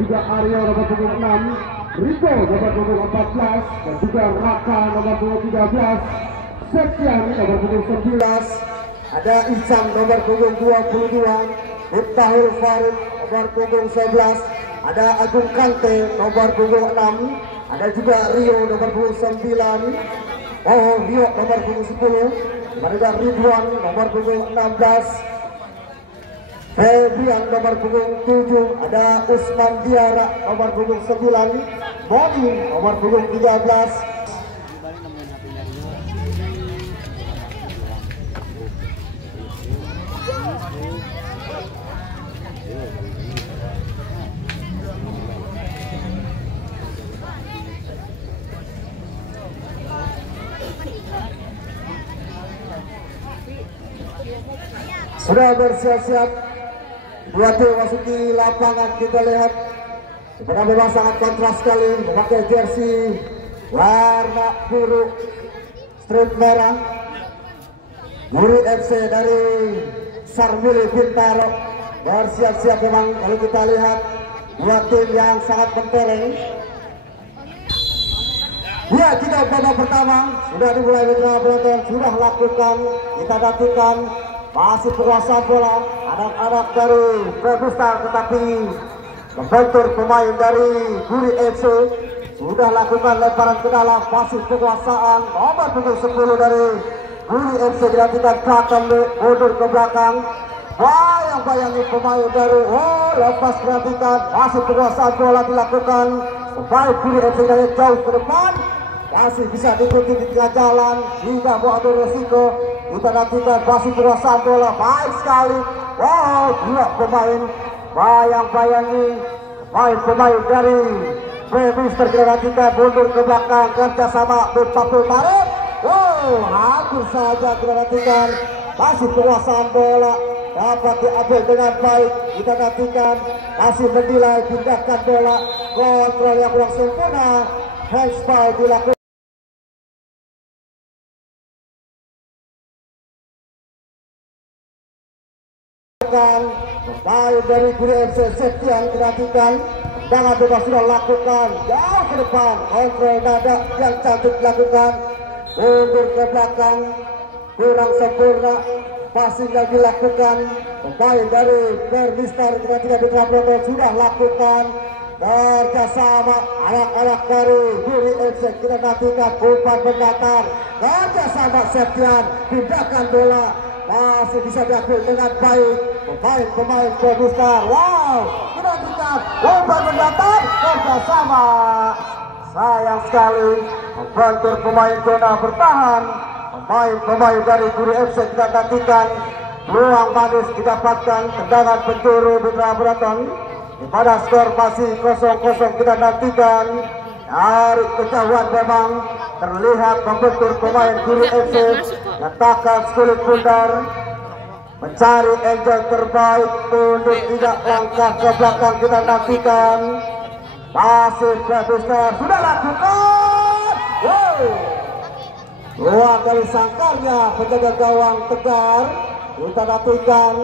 juga Aryo nomor punggung 6, Rico nomor punggung 14, dan juga Raka nomor punggung 13, Septian nomor punggung 19, ada Ican nomor punggung 22, Miftahul Farid nomor punggung 11, ada Agung Kante nomor punggung 6, ada juga Rio nomor punggung 9, Rio nomor punggung 10, ada Ridwan nomor punggung 16, Febrian nomor punggung 7, ada Usman Diara nomor punggung 9, Moni nomor punggung 13. Sudah bersiap-siap, dua tim masuki lapangan. Kita lihat mereka memang sangat kontras sekali, memakai jersey warna biru strip merah. Guri FC dari Sarmili Bintaro bersiap-siap. Memang kalau kita lihat dua tim yang sangat mentereng. Ya, kita babak pertama sudah dimulai. Mitra penonton sudah lakukan, kita nantikan. Masih berkuasa bola anak-anak dari Prebustar, tetapi membentur pemain dari Guri FC sudah lakukan lemparan ke dalam. Masih kekuasaan nomor punggung 10 dari Guri FC dilakukan belakang, mundur ke belakang. Bayang-bayangi pemain dari lepas perhatikan. Masih kekuasaan bola dilakukan. Pemain Guri FC dari jauh ke depan. Masih bisa diikuti di tengah jalan, tidak mau ambil resiko. Kita nantikan masih kekuasaan bola, baik sekali. Dua pemain bayang-bayangi pemain dari Prebustar. Kita nantikan mundur ke belakang, kerjasama Miftahul Farid. Hampir saja kita nantikan masih kekuasaan bola dapat diambil dengan baik. Kita nantikan masih menilai pindahkan bola, kontrol yang kurang sempurna, handball dilakukan. Pemain dari Guri FC Septian perhatikan, jangan bebas sudah lakukan jauh ke depan, kontrol dada yang cantik dilakukan, mundur ke belakang kurang sempurna, passing yang dilakukan. Pemain dari Prebustar perhatikan di tengah sudah lakukan kerjasama anak-anak dari Guri FC. Kita nantikan umpan mendatar, kerjasama Septian, pindahkan bola masih bisa diambil dengan baik pemain Prebustar. Menantikan umpan mendatar, kerjasama. Sayang sekali membentur pemain zona bertahan. Pemain dari Guri FC. Kita nantikan peluang manis didapatkan, tendangan penjuru Mitra penonton. Pada skor masih 0-0. Kita nantikan dari kejauhan memang terlihat membentur pemain Guri FC. Letakkan kulit bundar, mencari angle terbaik untuk tidak langkah ke belakang. Kita nantikan masih Prebustar sudah lakukan. Luar dari sangkarnya penjaga gawang Tegar. Kita nantikan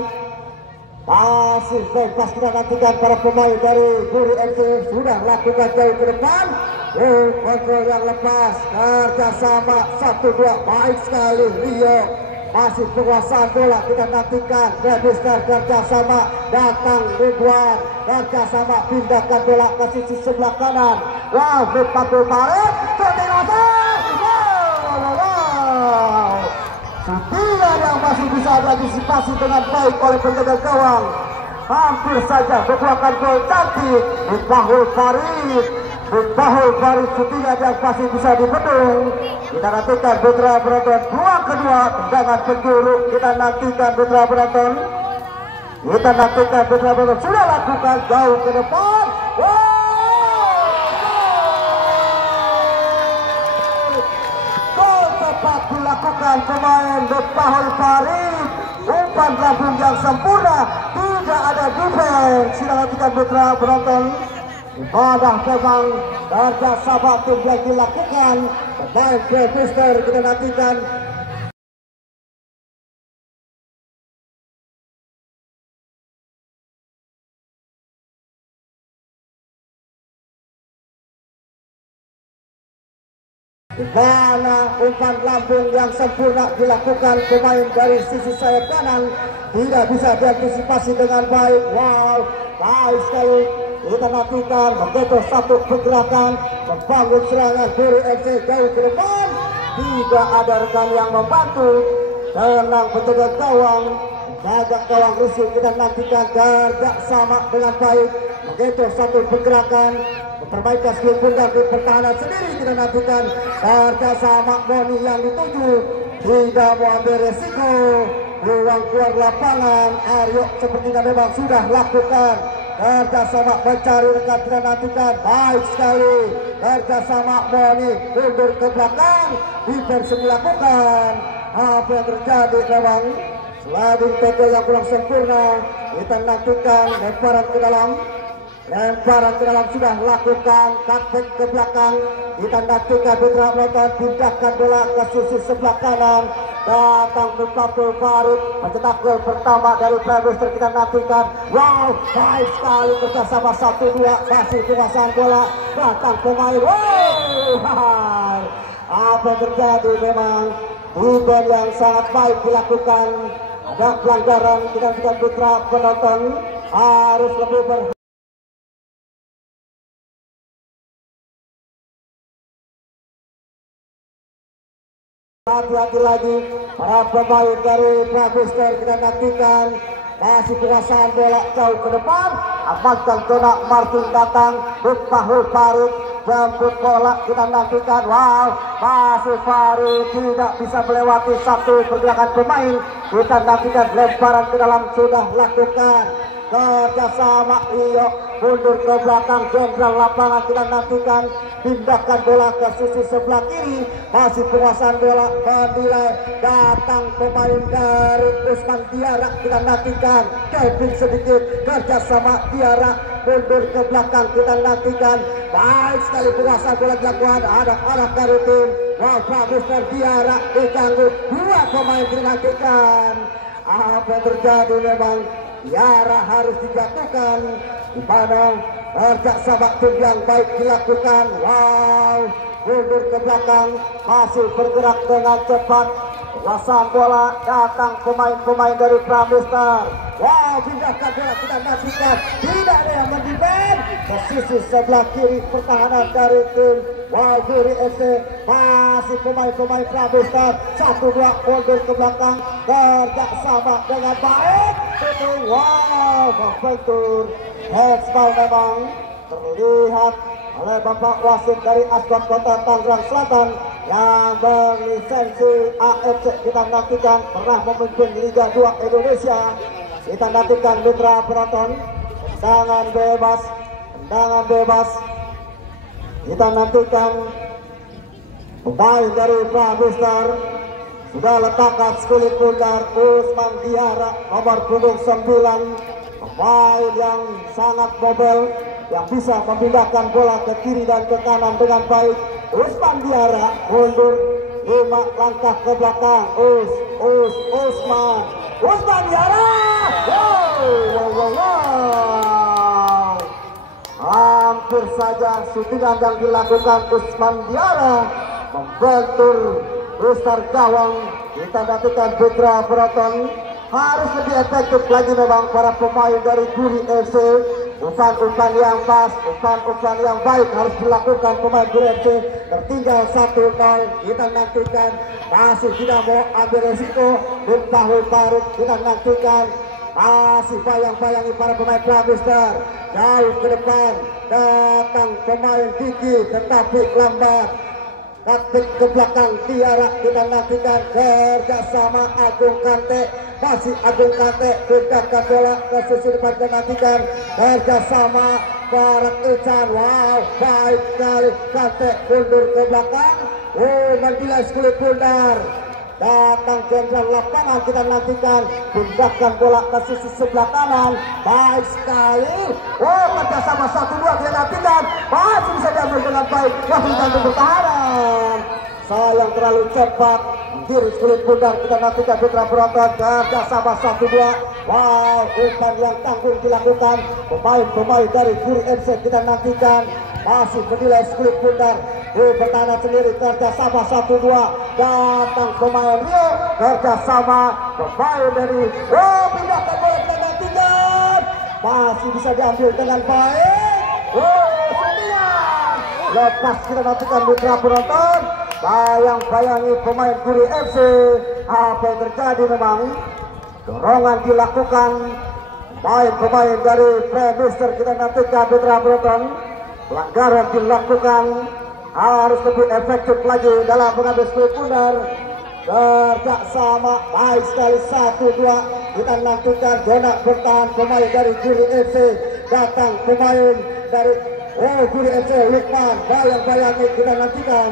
masih bebas. Kita nantikan para pemain dari Guri FC sudah lakukan jauh ke depan. Kontrol yang lepas, kerjasama 1-2, baik sekali Rio. Masih kekuasaan bola. Kita nantikan Prebustar kerjasama, datang Ridwan, kerjasama pindahkan bola ke sisi sebelah kanan. Miftahul Farid, Septian yang masih bisa berantisipasi dengan baik oleh penjaga gawang. Hampir saja keluarkan gol cantik Miftahul Farid. Septian yang masih bisa dibendung. Kita nantikan Mitra penonton peluang kedua, tendangan penjuru. Kita nantikan Mitra penonton. Sudah lakukan jauh ke depan. Gol tepat dilakukan pemain Miftahul Farid. Umpan lambung yang sempurna, tidak ada defense. Kita nantikan Mitra penonton. Ibadah memang kerjasama tim yang dilakukan pemain Prebustar. Kita nantikan di mana umpan lambung yang sempurna dilakukan pemain dari sisi sayap kanan tidak bisa diantisipasi dengan baik. Wow, baik sekali. Kita nantikan begitu satu pergerakan membangun serangan Guri FC jauh ke depan. Tidak ada rekan yang membantu. Tenang penjaga gawang, jaga gawang Rusia. Kita nantikan jarak sama dengan baik. Begitu satu pergerakan memperbaiki skill pundak di pertahanan sendiri. Kita nantikan jarak sama Moni yang dituju. Tidak mau ambil resiko. Ruang keluar lapangan. Aryo sepertinya memang sudah lakukan kerjasama mencari rekan. Kita nantikan baik sekali kerjasama Moni mundur ke belakang. Defense dilakukan. Apa yang terjadi memang sliding tackle yang kurang sempurna. Kita nantikan lemparan ke dalam. Lemparan ke dalam sudah lakukan. Cutback ke belakang. Kita nantikan Putra Proton pindahkan bola ke sisi sebelah kanan. Datang Abdul Farid mencetak gol pertama dari Playmaster. Kita nantikan. Wow, baik sekali kerjasama 1-2. Masih penguasaan bola. Datang pemain. Wow, apa yang terjadi memang event yang sangat baik dilakukan. Ada pelanggaran. Kita nantikan Putra penonton harus lebih hati-hati lagi para pemain dari Playmaster. Kita nantikan masih penguasaan bola jauh ke depan. Amankan zona Martin datang. Bahlul Farid jemput bola. Kita nantikan. Wow, masih Farid tidak bisa melewati satu pergerakan pemain. Kita nantikan lemparan ke dalam sudah lakukan. Kerjasama Iyo mundur ke belakang. Jenderal lapangan. Kita nantikan pindahkan bola ke sisi sebelah kiri. Masih penguasaan bola menilai. Datang pemain dari Usman Diarra. Kita nantikan Kevin sedikit kerjasama Diarra mundur ke belakang. Kita nantikan baik sekali penguasaan bola dilakukan. Ada arah dari tim. Wow, bagus dari Diarra diganggu. Dua pemain dinantikan. Apa yang terjadi memang Diarra harus dijatuhkan. Di mana kerjasama tim yang baik dilakukan. Wow, mundur ke belakang, masih bergerak dengan cepat. Penguasaan bola, datang pemain-pemain dari Playmaster. Wow, pindahkan bola, kita nantikan. Tidak ada yang mendefend. Ke sisi sebelah kiri pertahanan dari tim Wow Guri FC. Masih pemain-pemain Playmaster. 1-2 mundur ke belakang. Kerjasama dengan baik. Wow, membentur. Headball memang terlihat oleh Bapak wasit dari Asbat Kota Tangerang Selatan yang berlisensi AFC. Kita nantikan pernah memimpin Liga 2 Indonesia. Kita nantikan mitra penonton. Tendangan bebas. Tendangan bebas. Kita nantikan pemain dari Playmaster sudah letakkan skulit pundak Usman Diarra nomor punggung 9. Pemain yang sangat mobile yang bisa memindahkan bola ke kiri dan ke kanan dengan baik. Usman Diarra mundur 5 langkah ke belakang. Usman Diarra. Wow. Hampir saja syutingan yang dilakukan Usman Diarra membentur besar gawang. Kita nantikan Putra Proton harus lebih efektif lagi memang para pemain dari Guri FC. Umpan-umpan yang pas, umpan-umpan yang baik harus dilakukan pemain Guri FC. Tertinggal 1-0. Kita nantikan masih tidak mau ambil resiko. Bahlul Farid. Kita nantikan masih bayang-bayangi para pemain Playmaster. Jauh ke depan datang pemain Diki tetapi lambat. Katik ke belakang Diarra. Kita nantikan kerjasama Agung Kante. Masih Agung Kante pindahkan bola ke sisi depan. Kita nantikan kerjasama Barat Ican. Wow, baik sekali Kante mundur ke belakang. Menilai skulit pundar. Datang jenderal lapangan. Kita nantikan pindahkan bola ke sisi sebelah kanan. Baik sekali. Kerjasama 1-2. Kita nantikan masih bisa diambil dengan baik. Masih jantung pertahanan. Sayang terlalu cepat. Kiri skulit pundar. Kita nantikan Putra Proton. Kerjasama 1-2. Wow, umpan yang tanggung dilakukan pemain-pemain dari Guri FC. Kita nantikan masih menilai skulit pundar. di pertahanan sendiri kerjasama 1-2 datang pemain Rio kerjasama pemain dari pindahkan bola kita nantikan masih bisa diambil dengan baik Sumian lepas kita nantikan mitra penonton bayang-bayangi pemain Guri FC apa yang terjadi memang dorongan dilakukan pemain dari Premister kita nantikan mitra penonton pelanggaran dilakukan harus lebih efektif lagi dalam mengambil skor pundar kerjasama baik sekali 1-2 kita nantikan zona bertahan pemain dari Guri FC datang pemain dari Guri FC Lukman bayang-bayangi kita nantikan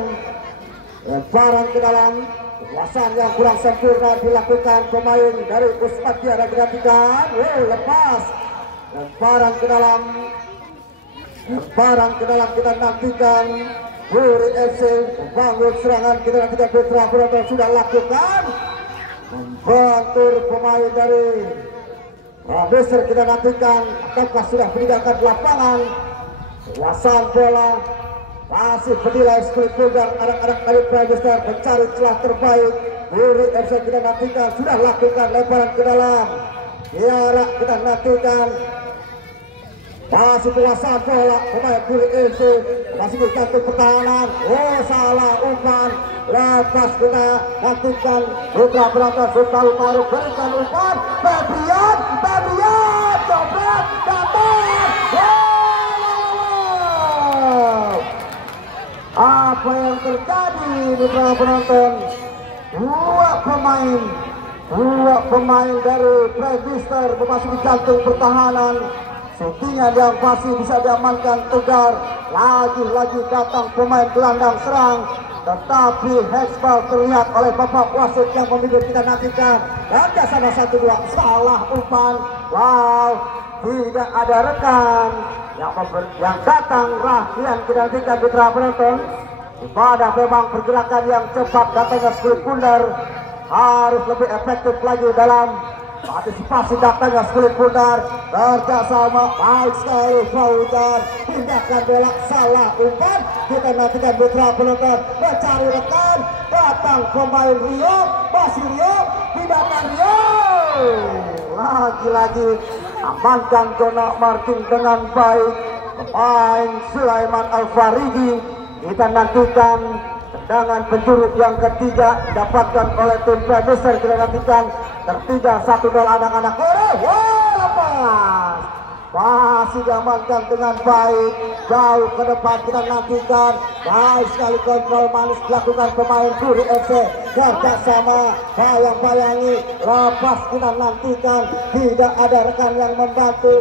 lemparan ke dalam kekuasaan yang kurang sempurna dilakukan pemain dari Usman Tiara dinantikan lepas lemparan ke dalam kita nantikan Guri FC membangun serangan kita nantikan Putra Penonton sudah lakukan membentur pemain dari Premister kita nantikan apakah sudah meninggalkan lapangan kekuasaan bola masih bernilai skor pundar anak-anak dari Premister mencari celah terbaik Guri FC kita nantikan sudah lakukan lemparan ke dalam Tiara kita nantikan masih kekuasaan bola pemain Guri FC masih digantung pertahanan salah umpan lepas kita nantikan Putra Penonton Sultan Taruh berikan umpan Febrian cobret dapat apa yang terjadi Putra Penonton dua pemain dari Premister memasuki jantung pertahanan shootingan yang masih bisa diamankan tegar lagi-lagi datang pemain gelandang serang tetapi handsball terlihat oleh bapak wasit yang memilih kita nantikan kerjasama 1-2 salah umpan tidak ada rekan yang datang Rahlian kita nantikan Putra Penonton pada memang pergerakan yang cepat datangnya skor pundar harus lebih efektif lagi dalam antisipasi datangnya skor pundar kerjasama baik sekali Fauzan pindahkan bola salah umpan kita nantikan Putra Penonton mencari rekan datang pemain Rio masih Rio pindahkan Rio lagi-lagi amankan zona marking dengan baik pemain Sulaiman Al-Faridi kita nantikan tendangan penjuru yang ketiga didapatkan oleh tim Premister kita nantikan tertiga 1-0 anak-anak lepas masih diamankan dengan baik jauh ke depan kita nantikan baik sekali kontrol manis dilakukan pemain Guri FC kerjasama bayang-bayangi lepas kita nantikan tidak ada rekan yang membantu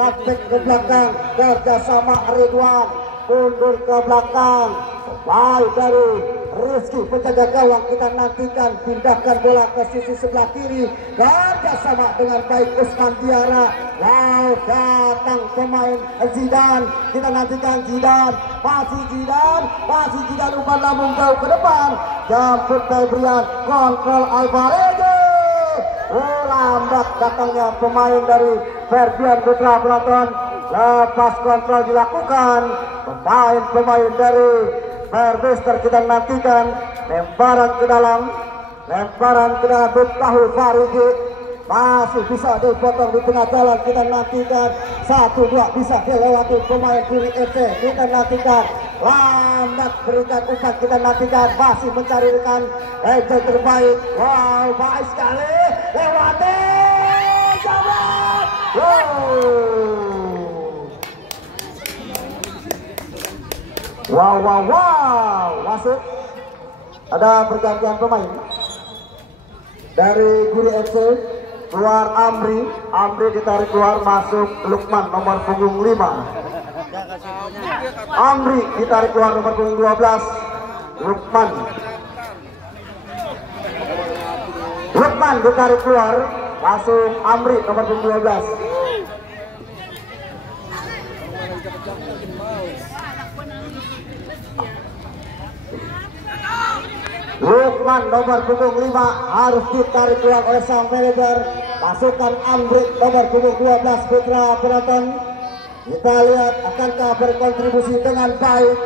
naik ke belakang kerjasama Ridwan mundur ke belakang baik dari Rizky penjaga gawang kita nantikan pindahkan bola ke sisi sebelah kiri kerjasama dengan baik Usman Tiara datang pemain Zidan kita nantikan Zidan masih Zidan umpan lambung jauh ke depan jemput Febrian kontrol Alvarez lambat datangnya pemain dari Ferdian Putra Penonton lepas kontrol dilakukan pemain dari Premister kita nantikan lemparan ke dalam Miftahul Faridi masih bisa dipotong di tengah jalan kita nantikan 1-2 bisa dilewati pemain Guri FC kita nantikan lambat berikan umpan kita nantikan masih mencari rekan yang terbaik baik sekali lewati jawab wasit ada pergantian pemain dari Guri FC keluar Amri ditarik keluar masuk Lukman nomor punggung 5 Amri ditarik keluar nomor punggung 12 Lukman ditarik keluar masuk Amri nomor punggung 12 Lukman nomor punggung 5 harus ditarik keluar oleh sang manajer pasukan Amrik nomor punggung 12 Putra Penonton kita lihat akankah berkontribusi dengan baik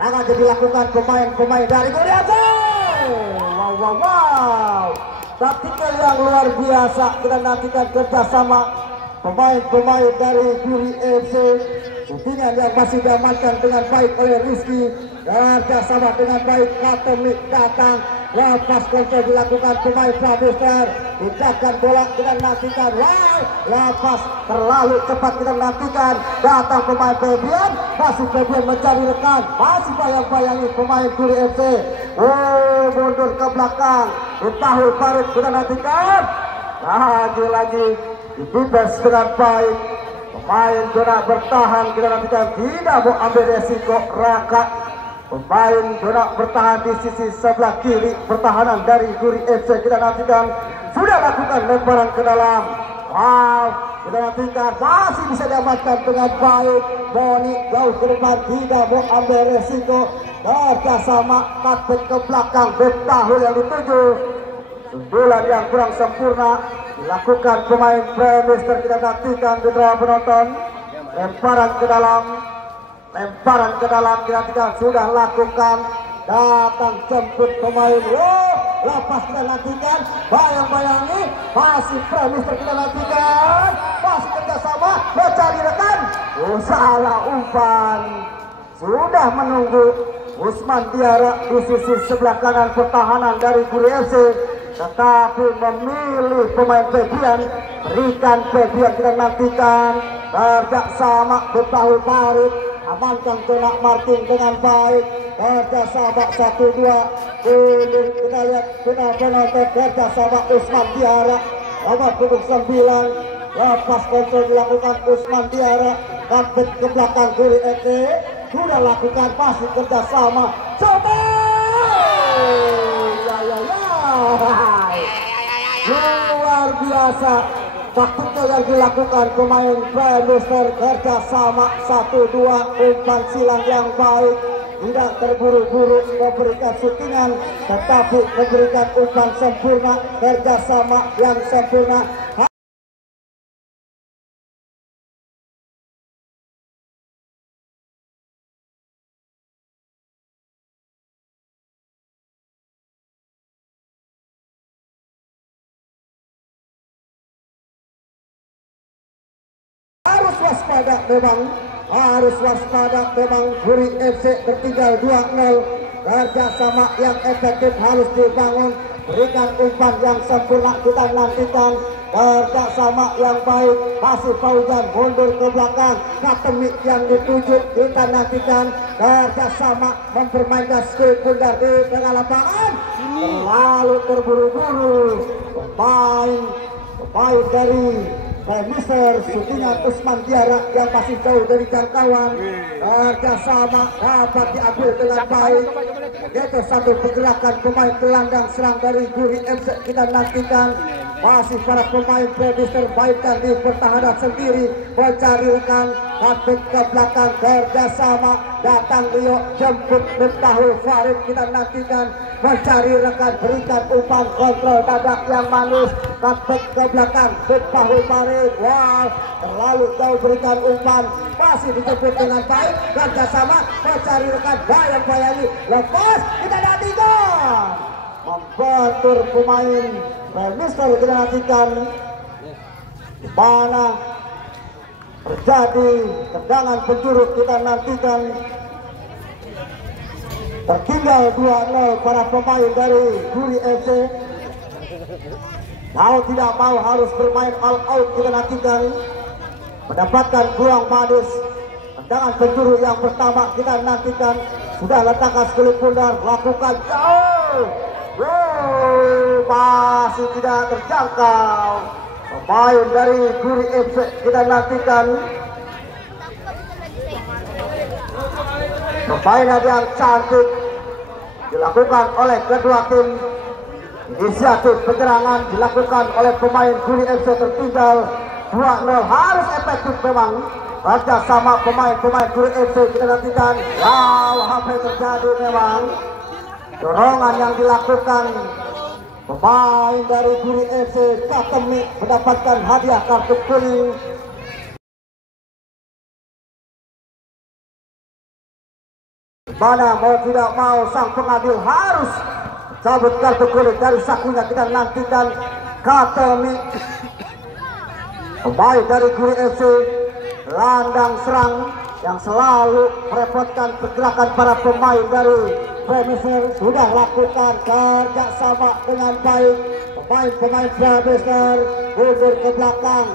Serangan jadi dilakukan pemain-pemain dari Guri FC. Wow. Taktikal yang luar biasa. Kita nantikan kerjasama pemain-pemain dari Guri FC. Shootingan yang masih diamankan dengan baik oleh Rizky. Kerjasama dengan baik Katomik datang. Lepas kontrol dilakukan pemain Prabuster. Pindahkan bola kita nantikan. Lepas terlalu cepat kita nantikan. Datang pemain Febian. Masih Febian mencari rekan. Masih bayang-bayangi pemain Guri FC. Mundur ke belakang. Tahul Farid kita nantikan. Lagi-lagi dibebas dengan baik. Pemain zona bertahan kita nantikan. Tidak mau ambil resiko Raka. Pemain zona bertahan di sisi sebelah kiri pertahanan dari Guri FC kita nantikan. Sudah lakukan lemparan ke dalam. Kita nantikan masih bisa diamankan dengan baik. Boni jauh ke depan, tidak mau ambil resiko. Kerjasama cutback ke belakang. Betahul yang dituju. Sundulan yang kurang sempurna dilakukan pemain Premister kita nantikan di dalam penonton. Lemparan ke dalam kita sudah lakukan. Datang jemput pemain. Lepas kita nantikan. Bayang-bayangi masih Premister kita nantikan. Masih kerjasama mencari rekan. Salah umpan. Sudah menunggu Usman Diara di sisi sebelah kanan pertahanan dari Guri FC. Tetapi memilih pemain Febian. Berikan Febian kita nantikan. Kerjasama Betahul Farid. Amankan Tonak Martin dengan baik. Kerjasama 1-2. Kita lihat penonton kerjasama Usman Diara. Nomor 9. Lepas kontrol dilakukan Usman Diara. Kampet ke belakang Guri FC. Sudah lakukan masih kerjasama. Luar biasa taktikal yang dilakukan pemain Premister. Kerjasama 1-2. Umpan silang yang baik. Tidak terburu-buru memberikan shootingan, tetapi memberikan umpan sempurna. Kerjasama yang sempurna. Harus waspada memang Guri FC tertinggal 2-0. Kerjasama yang efektif harus dibangun. Berikan umpan yang sempurna kita nantikan. Kerjasama yang baik. Masih Fauzan mundur ke belakang. Katemik yang dituju kita nantikan. Kerjasama mempermainkan skill bundar di tengah lapangan. Terlalu terburu-buru. Pemain dari Premister. Shootingan Usman Diara yang masih jauh dari jangkauan. Kerjasama dapat diambil dengan baik. Itu satu pergerakan pemain gelandang serang dari Guri FC kita nantikan. Masih para pemain Premister mainkan di pertahanan sendiri. Mencari rekan. Kapit ke belakang. Kerjasama datang Rio jemput Betahul Farid kita nantikan. Mencari rekan, berikan umpan kontrol dadak yang manis. Kapit ke belakang Betahul Farid. Terlalu jauh berikan umpan. Masih dijemput dengan baik. Kerjasama mencari rekan. Bayang-bayangi. Lepas kita nantikan. Membentur pemain Premister kita nantikan. Di mana terjadi tendangan penjuru kita nantikan. Tertinggal 2-0 para pemain dari Guri FC. Mau tidak mau harus bermain all out kita nantikan. Mendapatkan peluang manis. Tendangan penjuru yang pertama kita nantikan. Sudah letakkan sekali pundar. Lakukan jauh. Masih tidak terjangkau. Pemain dari Guri FC kita nantikan. Permainan yang cantik dilakukan oleh kedua tim. Inisiatif penyerangan dilakukan oleh pemain Guri FC tertinggal 2-0. Harus efektif memang. Kerjasama pemain-pemain Guri FC kita nantikan. Apa yang terjadi memang. Dorongan yang dilakukan pemain dari Guri FC. Katemik mendapatkan hadiah kartu kuning. mana mau tidak mau sang pengadil harus cabut kartu kuning dari sakunya. Kita nantikan Katemi, pemain dari Guri FC, landang serang yang selalu merepotkan pergerakan para pemain dari Premister. Sudah lakukan kerja sama dengan baik pemain Premister, mundur ke belakang,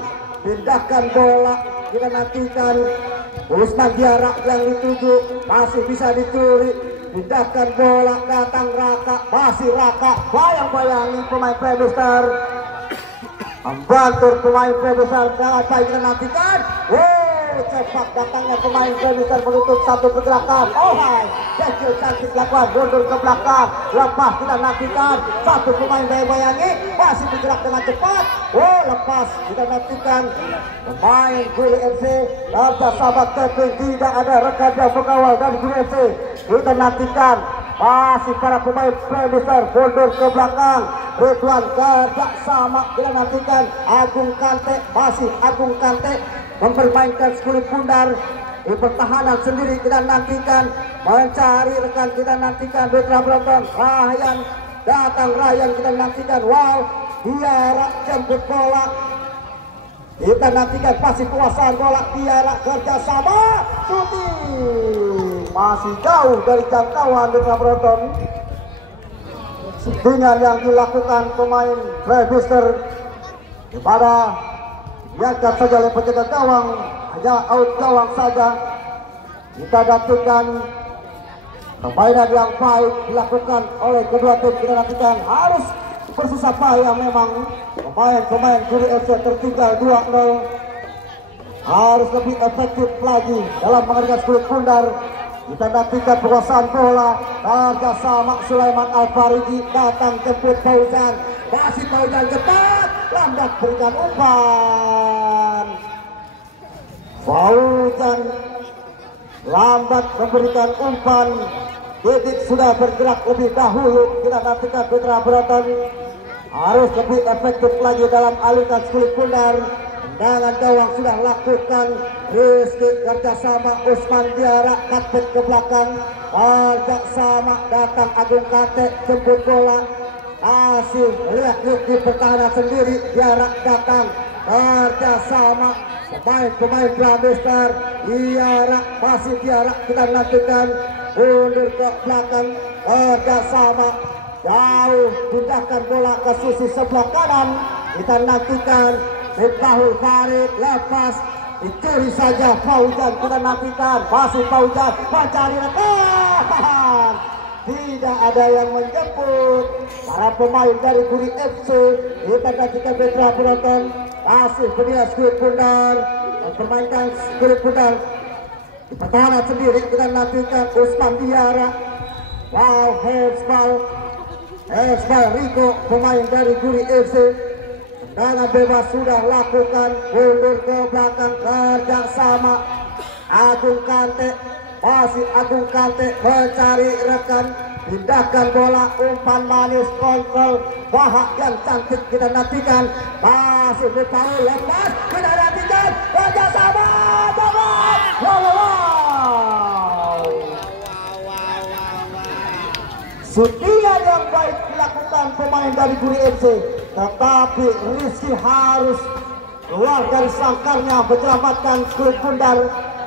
pindahkan bola. Kita nantikan Usman Diarra yang dituju, masih bisa dicuri, pindahkan bola, datang Raka, masih Raka, bayang-bayangi pemain Premister, membantu pemain Premister. Jangan baik kita nantikan. Cepat datangnya pemain Premister menutup satu pergerakan. Hai, kecil cantik lakukan, mundur ke belakang, lepas. Kita nantikan satu pemain bayangi masih bergerak dengan cepat. Lepas. Kita nantikan pemain Guri FC, Raja Sahabat Keping, tidak ada rekan yang mengawal dari Guri FC. Kita nantikan masih para pemain Premister mundur ke belakang. Ridwan kerja sama. Kita nantikan Agung Kante, masih Agung Kante mempermainkan Kulit Pundar di pertahanan sendiri. Kita nantikan mencari rekan. Kita nantikan Putra Broton, Ryan datang, Ryan kita nantikan. Wow, Diarra jemput bola. Kita nantikan pasti kuasaan bola. Diarra kerjasama, shooting masih jauh dari jangkauan Putra Broton. Shootingan yang dilakukan pemain Premister kepada biarkan saja oleh penjaga gawang, hanya out gawang saja. Kita nantikan permainan yang baik dilakukan oleh kedua tim. Kita nantikan harus bersusah payah memang pemain Guri FC tertinggal 2-0, harus lebih efektif lagi dalam mengadakan Kulit Pundar. Kita nantikan penguasaan bola, kerja sama Sulaiman Al-Fariji, datang jemput Fauzan, masih Fauzan cepat, lambat berikan umpan. Fauzan lambat memberikan umpan. Didik sudah bergerak lebih dahulu. Kita nantikan Putra Broton harus lebih efektif lagi dalam alihkan Kulit Pundar. Tendangan gawang sudah lakukan. Rizky kerjasama Usman Diarra, kapten ke belakang, kerja sama datang Agung Kate, jemput bola. Masih melihat di pertahanan sendiri. Diarra datang, kerja sama pemain Premister. Diarra, masih Diarra, kita nantikan mundur ke belakang, kerja sama jauh, pindahkan bola ke sisi sebelah kanan. Kita nantikan Miftahul Farid, lepas dicuri saja Fauzan. Kita nantikan masih Fauzan mencari rekan, tidak ada yang menjemput para pemain dari Guri FC. Kita nantikan Putra Broton masih berhias Kulit Pundar, mempermainkan Kulit Pundar di pertahanan sendiri. Kita nantikan Usman Diarra. Wow, Hezbal Rico, pemain dari Guri FC. Tendangan bebas sudah lakukan, mundur ke belakang, kerja sama Agung Kante, masih Agung Kante mencari rekan, pindahkan bola, umpan manis, kontrol, Bahak yang cantik. Kita nantikan masih Miftahul, lepas, kita nantikan kerja sama, shootingan yang baik dilakukan pemain dari Guri FC, tetapi Rizky harus keluar dari sangkarnya menyelamatkan Kulit Pundar.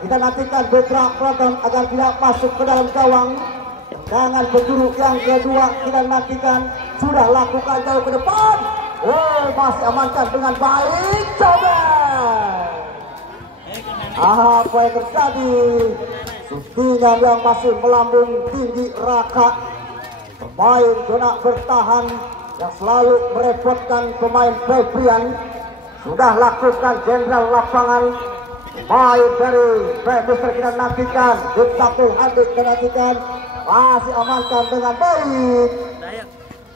Kita nantikan Putra Broton agar tidak masuk ke dalam gawang. Tendangan penjuru yang kedua kita nantikan, sudah lakukan jauh ke depan. Masih amankan dengan baik. Coba apa yang terjadi? Shootingan yang masih melambung tinggi. Raka, pemain zona bertahan yang selalu merepotkan pemain Febrian, sudah lakukan jenderal lapangan. Pemain dari Premister kita nantikan, satu hadir kita nantikan, masih amankan dengan baik.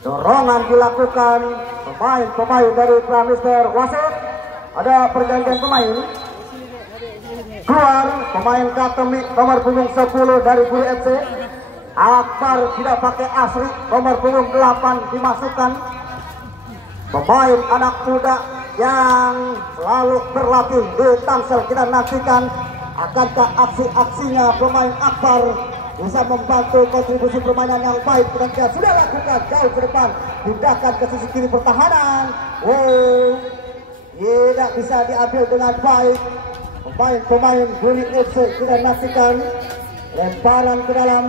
Dorongan dilakukan pemain dari Premister. Wasit, ada pergantian pemain. Keluar pemain Katemi nomor punggung 10 dari Guri FC. Akbar tidak pakai asri, nomor punggung 8 dimasukkan. Pemain anak muda yang selalu berlatih di Tangsel. Kita nantikan akankah aksi-aksinya pemain Akbar bisa membantu kontribusi permainan yang baik dan dia sudah lakukan jauh ke depan, pindahkan ke sisi kiri pertahanan. Tidak bisa diambil dengan baik pemain Guri FC. Kita nantikan lemparan ke dalam,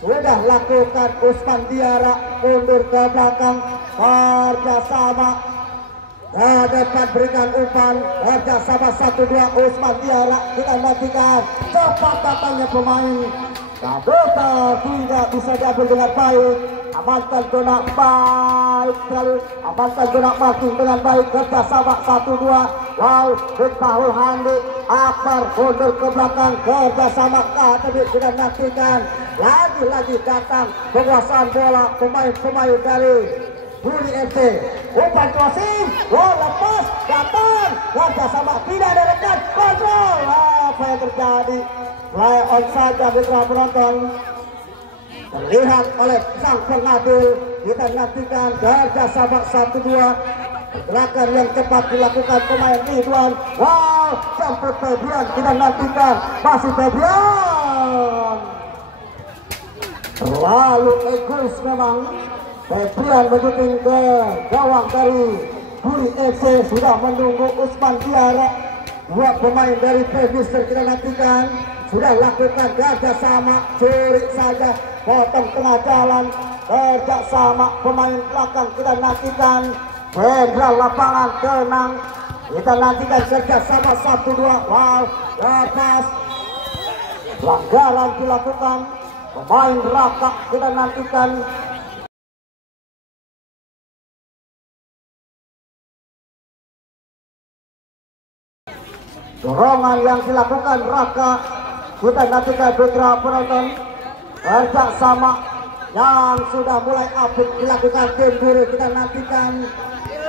sudah lakukan Usman Diara, mundur ke belakang, kerjasama dapat berikan umpan, kerjasama 1-2 Usman Diara. Kita nantikan cepat datangnya pemain Kabeta, tidak bisa diambil dengan baik. Amankan zona baik sekali, amankan zona marking dengan baik, kerjasama 1-2. Wow, Miftahul Hamdi Akbar mundur ke belakang, kerjasama KTB. Kita nantikan lagi-lagi datang penguasaan bola pemain dari Guri FC. Umpan crossing, lepas, datang, kerjasama tidak ada rekan, kontrol. Apa yang terjadi? Play on saja mitra penonton. Terlihat oleh sang pengadil. Kita nantikan kerjasama 1-2. Gerakan yang cepat dilakukan pemain Ridwan. Wow, sampai Febian. Kita nantikan masih Febian. Terlalu egois memang. Febian menjuting ke gawang dari Guri FC. Sudah menunggu Usman Diara. Dua pemain dari Febister kita nantikan. Sudah lakukan kerjasama, curi saja, potong tengah jalan, kerjasama pemain belakang. Kita nantikan federal lapangan tenang. Kita nantikan kerjasama 1-2. Wow, lepas, pelanggaran dilakukan pemain Raka. Kita nantikan dorongan yang dilakukan Raka. Kita nantikan putra penonton, kerjasama yang sudah mulai apik dilakukan tim Guri. Kita nantikan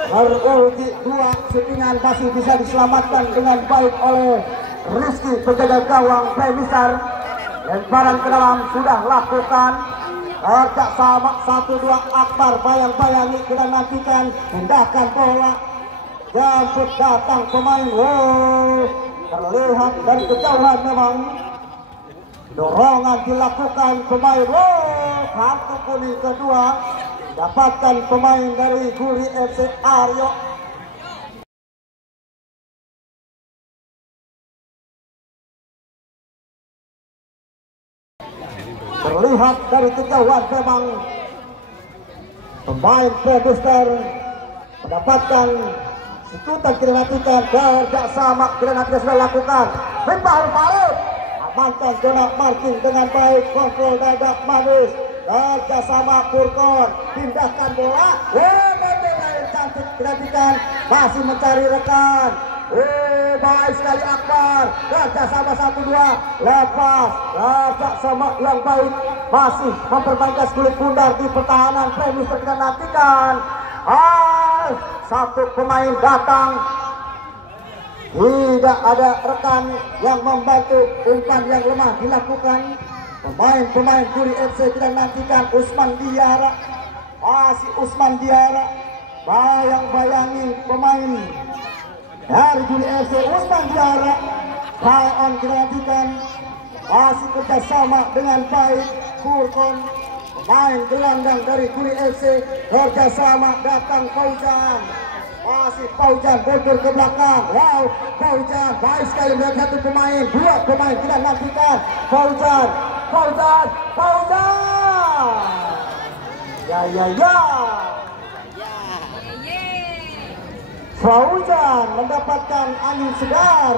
berulti 2 syutingan masih bisa diselamatkan dengan baik oleh Rizky penjaga gawang Febister. Lemparan ke dalam sudah lakukan, kerjasama 1-2 Akbar bayang-bayangi. Kita nantikan pindahkan bola, jemput datang pemain. Terlihat dari kejauhan memang dorongan dilakukan pemain. Kartu kuning kedua dapatkan pemain dari Guri FC Aryo. Terlihat dari kejauhan memang pemain Febister mendapatkan Sekutan. Kita nantikan kerjasama, kita nantikan sudah lakukan Miftahul Farid. Amankan zona marking dengan baik, kontrol dada manis, kerjasama Furkon, pindahkan bola. Yang cantik, kita nantikan masih mencari rekan. Baik sekali Akbar, kerjasama 1-2, lepas, kerjasama yang baik, masih memperbanyak kulit bundar di pertahanan Febister. Kita nantikan satu pemain datang, tidak ada rekan yang membantu, umpan yang lemah dilakukan pemain Guri FC. Kita nantikan Usman Diara, masih Usman Diara, bayang-bayangi pemain dari Guri FC. Usman Diara, play on. Kita nantikan masih kerjasama dengan baik Furkon, pemain gelandang dari Guri FC. Kerjasama datang Paujan, masih Paujan mundur ke belakang. Wow, Paujan baik sekali melihat satu pemain, 2 pemain. Kita nantikan Paujan. Ya. Paujan mendapatkan angin segar,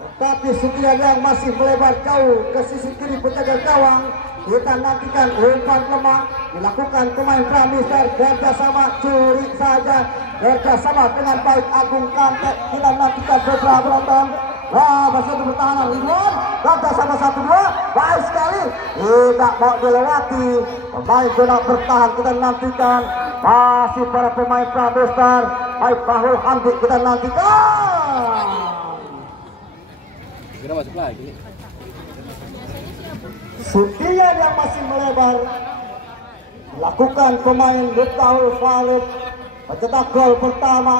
tetapi sutian yang masih melebar jauh ke sisi kiri penjaga gawang. Kita nantikan umpan lemah dilakukan pemain Febister. Kerjasama curi saja, kerjasama dengan baik Agung Kante. Kita nantikan putra penonton. Masih di pertahanan Ridwan, kerjasama 1-2, baik sekali, tidak mau dilewati pemain zona bertahan. Kita nantikan masih para pemain Febister. Miftahul Hamdi kita nantikan. Kita masuk lagi. Sutian yang masih melebar dilakukan pemain Miftahul Farid, mencetak gol pertama.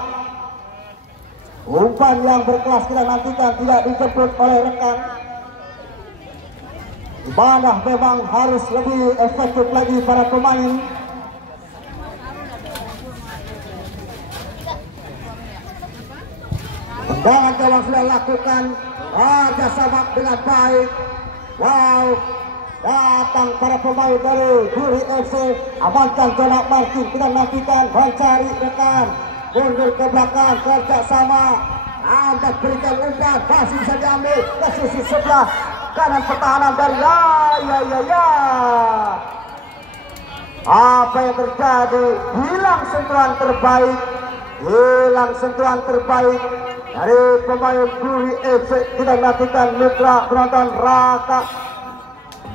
Umpan yang berkelas kita nantikan, tidak dijemput oleh rekan. di mana memang harus lebih efektif lagi para pemain. Tendangan gawang sudah lakukan, kerjasama dengan baik. Wow, datang para pemain dari Duri FC, amankan zona marking, kita nantikan mencari rekan, mundur ke belakang, kerjasama. Anda berikan umpan, masih bisa diambil ke sisi sebelah kanan pertahanan dari ya. Apa yang terjadi? Hilang sentuhan terbaik dari pemain Duri FC. Kita nantikan mitra penonton Raka,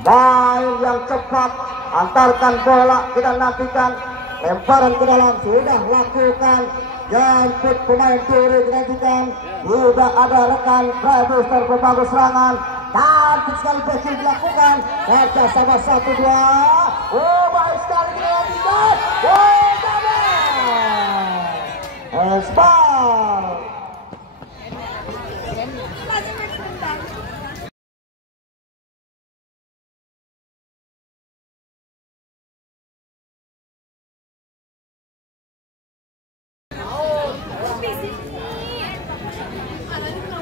main yang cepat, antarkan bola, kita nantikan lemparan ke dalam, sudah lakukan, jemput pemain Duri, nantikan, tidak ada rekan Booster pembangun serangan, cantik sekali berhasil dilakukan, kerja sama 1-2, baik sekali kita nantikan, Esbal.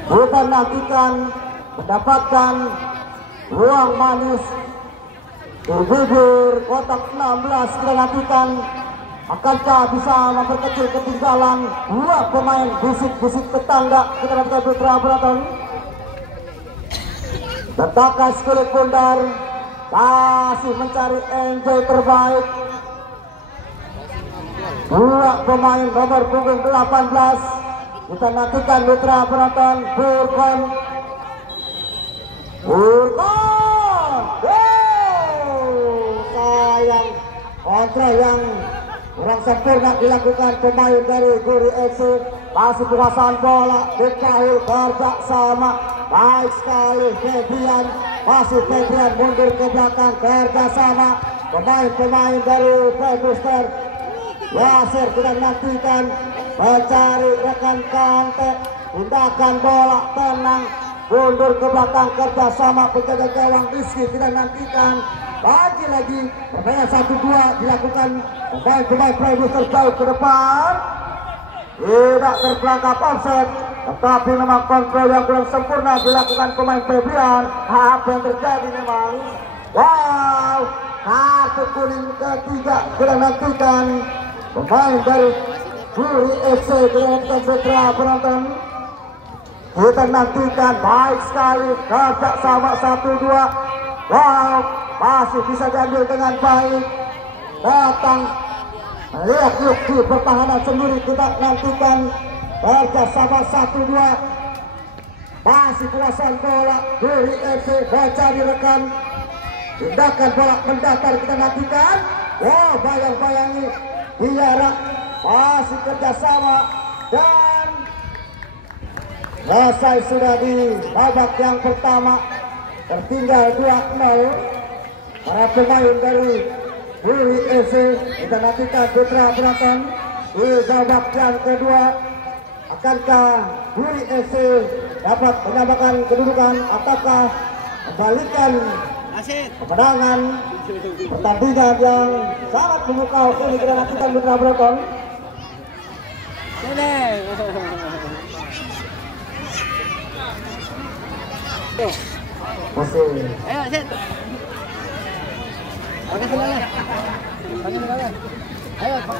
Kita nantikan mendapatkan ruang manis di bibir kotak 16. Kita nantikan akankah bisa memperkecil ketinggalan dua pemain, bisik-bisik tetangga. Kita nantikan putra penonton. Bentakan kulit bundar, masih mencari enjoy terbaik. Dua pemain nomor punggung 18. Kita nantikan mitra penonton Burkon. Sayang, kontra yang kurang sempurna dilakukan pemain dari Duri FC. Masih penguasaan bola, dikahul kerja sama, baik sekali Febrian. Masih Febrian mundur ke belakang, kerja sama pemain-pemain dari Booster. Yasir, kita nantikan mencari rekan kontak, tindakan bola tenang, mundur ke belakang, kerjasama penjaga gawang Rizky. Kita nantikan lagi permainan 1-2 dilakukan pemain Booster jauh ke depan, tidak terperangkap offset, tetapi memang kontrol yang kurang sempurna dilakukan pemain Febrian. Apa yang terjadi memang? Wow, kartu kuning ketiga. Kita nantikan pemain dari Duri FC dengan putra penonton. Kita nantikan baik sekali kerja sama 1-2. Wow, masih bisa diambil dengan baik. Datang lihat yuk di pertahanan sendiri. Kita nantikan kerja sama 1-2. Masih kuasaan bola Duri FC, mencari rekan, tindakan bola mendatar. Kita nantikan. Wow, bayang-bayangi biara, masih kerjasama dan selesai sudah di babak yang pertama. Tertinggal 2-0 para pemain dari Duri FC. Kita nantikan putra penonton di babak yang kedua. Akankah Duri FC dapat menyamakan kedudukan ataukah membalikan kemenangan pertandingan yang sangat memukau ini? Kita nantikan putra penonton. Ayo, Set. Pakai sendalnya. Ayo, Pak.